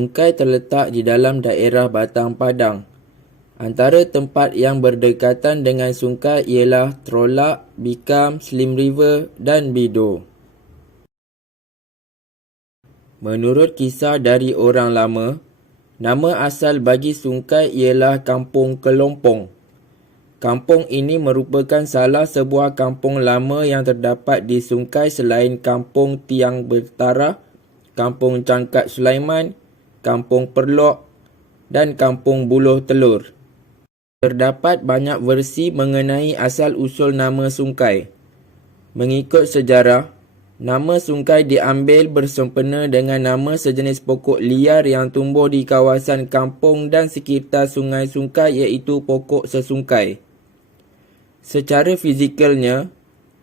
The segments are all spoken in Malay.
Sungai terletak di dalam daerah Batang Padang. Antara tempat yang berdekatan dengan sungai ialah Trolak, Bikam, Slim River dan Bido. Menurut kisah dari orang lama, nama asal bagi sungai ialah Kampung Kelompong. Kampung ini merupakan salah sebuah kampung lama yang terdapat di sungai selain Kampung Tiang Bertarah, Kampung Cangkat Sulaiman, Kampung Perlok dan Kampung Buloh Telur. Terdapat banyak versi mengenai asal-usul nama sungai. Mengikut sejarah, nama sungai diambil bersempena dengan nama sejenis pokok liar yang tumbuh di kawasan kampung dan sekitar sungai-sungai iaitu pokok sesungai. Secara fizikalnya,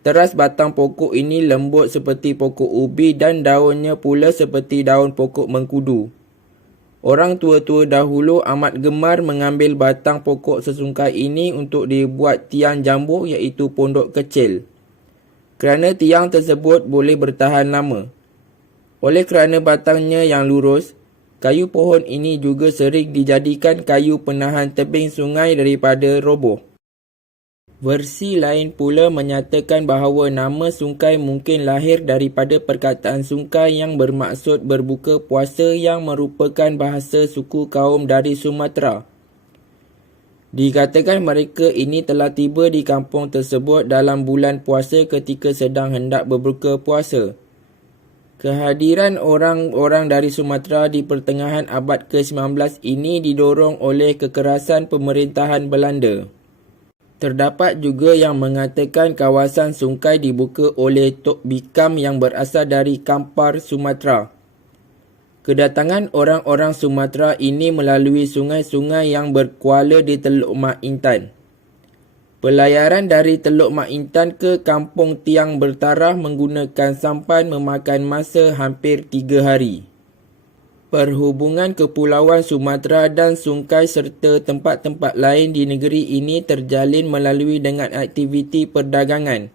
teras batang pokok ini lembut seperti pokok ubi dan daunnya pula seperti daun pokok mengkudu. Orang tua-tua dahulu amat gemar mengambil batang pokok sesungai ini untuk dibuat tiang jambu iaitu pondok kecil. Kerana tiang tersebut boleh bertahan lama. Oleh kerana batangnya yang lurus, kayu pohon ini juga sering dijadikan kayu penahan tebing sungai daripada roboh. Versi lain pula menyatakan bahawa nama sungai mungkin lahir daripada perkataan sungai yang bermaksud berbuka puasa yang merupakan bahasa suku kaum dari Sumatera. Dikatakan mereka ini telah tiba di kampung tersebut dalam bulan puasa ketika sedang hendak berbuka puasa. Kehadiran orang-orang dari Sumatera di pertengahan abad ke-19 ini didorong oleh kekerasan pemerintahan Belanda. Terdapat juga yang mengatakan kawasan sungai dibuka oleh Tok Bikam yang berasal dari Kampar, Sumatera. Kedatangan orang-orang Sumatera ini melalui sungai-sungai yang berkuala di Teluk Mak Intan. Pelayaran dari Teluk Mak Intan ke Kampung Tiang Bertarah menggunakan sampan memakan masa hampir 3 hari. Perhubungan Kepulauan Sumatera dan sungai serta tempat-tempat lain di negeri ini terjalin melalui dengan aktiviti perdagangan.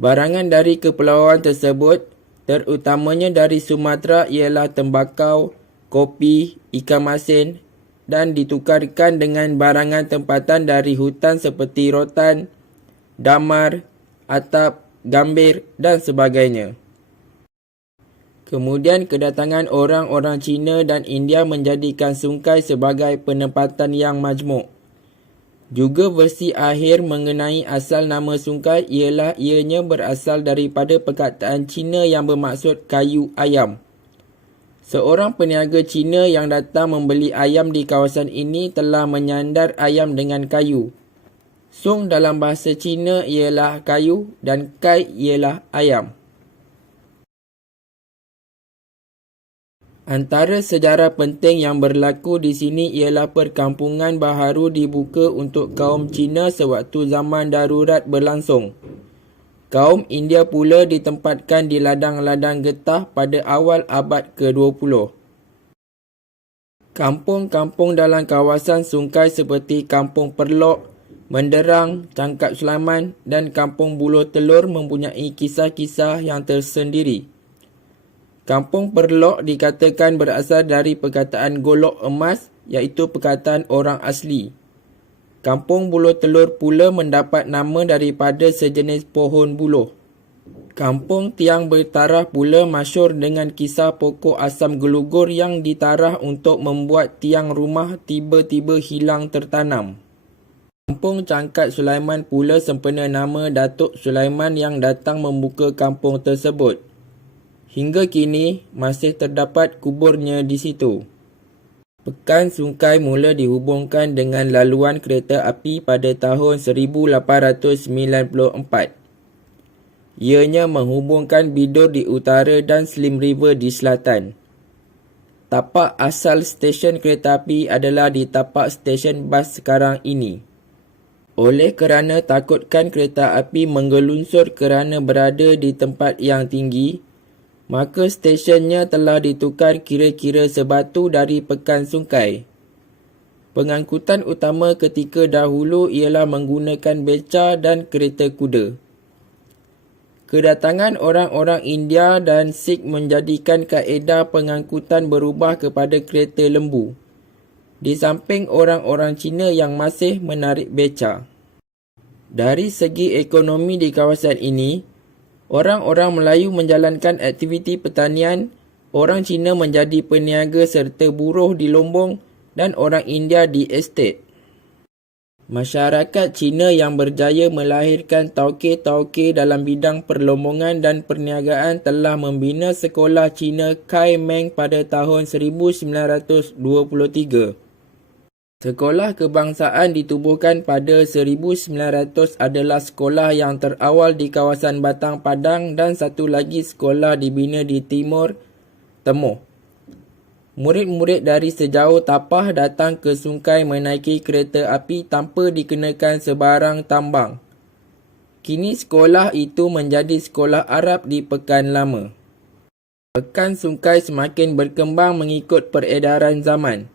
Barangan dari kepulauan tersebut, terutamanya dari Sumatera ialah tembakau, kopi, ikan masin dan ditukarkan dengan barangan tempatan dari hutan seperti rotan, damar, atap, gambir dan sebagainya. Kemudian kedatangan orang-orang Cina dan India menjadikan sungai sebagai penempatan yang majmuk. Juga versi akhir mengenai asal nama sungai ialah ianya berasal daripada perkataan Cina yang bermaksud kayu ayam. Seorang peniaga Cina yang datang membeli ayam di kawasan ini telah menyandar ayam dengan kayu. Sung dalam bahasa Cina ialah kayu dan kai ialah ayam. Antara sejarah penting yang berlaku di sini ialah perkampungan baharu dibuka untuk kaum Cina sewaktu zaman darurat berlangsung. Kaum India pula ditempatkan di ladang-ladang getah pada awal abad ke-20. Kampung-kampung dalam kawasan sungai seperti Kampung Perlok, Menderang, Cangkat Sulaiman dan Kampung Buloh Telur mempunyai kisah-kisah yang tersendiri. Kampung Perlok dikatakan berasal dari perkataan golok emas iaitu perkataan orang asli. Kampung Buloh Telur pula mendapat nama daripada sejenis pohon buluh. Kampung Tiang Bertarah pula masyhur dengan kisah pokok asam gelugur yang ditarah untuk membuat tiang rumah tiba-tiba hilang tertanam. Kampung Cangkat Sulaiman pula sempena nama Datuk Sulaiman yang datang membuka kampung tersebut. Hingga kini masih terdapat kuburnya di situ. Pekan Sungai mula dihubungkan dengan laluan kereta api pada tahun 1894. Ianya menghubungkan Bidur di utara dan Slim River di selatan. Tapak asal stesen kereta api adalah di tapak stesen bas sekarang ini. Oleh kerana takutkan kereta api menggelunsur kerana berada di tempat yang tinggi, maka stesennya telah ditukar kira-kira sebatu dari Pekan Sungai. Pengangkutan utama ketika dahulu ialah menggunakan beca dan kereta kuda. Kedatangan orang-orang India dan Sikh menjadikan kaedah pengangkutan berubah kepada kereta lembu, di samping orang-orang Cina yang masih menarik beca. Dari segi ekonomi di kawasan ini, orang-orang Melayu menjalankan aktiviti pertanian, orang Cina menjadi peniaga serta buruh di Lombong dan orang India di estet. Masyarakat Cina yang berjaya melahirkan tauke-tauke dalam bidang perlombongan dan perniagaan telah membina sekolah Cina Kai Meng pada tahun 1923. Sekolah kebangsaan ditubuhkan pada 1900 adalah sekolah yang terawal di kawasan Batang Padang dan satu lagi sekolah dibina di Timur Tengah. Murid-murid dari sejauh Tapah datang ke Sungai menaiki kereta api tanpa dikenakan sebarang tambang. Kini sekolah itu menjadi sekolah Arab di Pekan Lama. Pekan Sungai semakin berkembang mengikut peredaran zaman.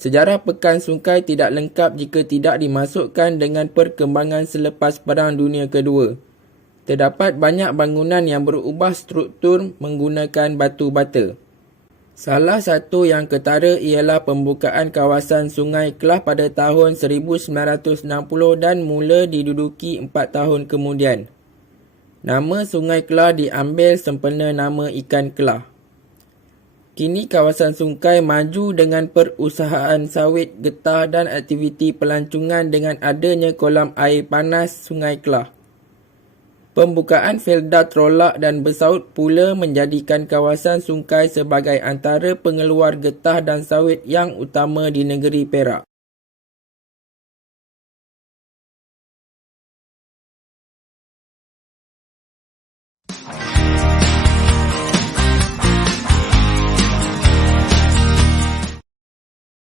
Sejarah Pekan Sungai tidak lengkap jika tidak dimasukkan dengan perkembangan selepas Perang Dunia Kedua. Terdapat banyak bangunan yang berubah struktur menggunakan batu bata. Salah satu yang ketara ialah pembukaan kawasan Sungai Kelah pada tahun 1960 dan mula diduduki 4 tahun kemudian. Nama Sungai Kelah diambil sempena nama ikan kelah. Kini kawasan sungai maju dengan perusahaan sawit, getah dan aktiviti pelancongan dengan adanya kolam air panas Sungai Kelah. Pembukaan felda trolak dan bersaut pula menjadikan kawasan sungai sebagai antara pengeluar getah dan sawit yang utama di negeri Perak.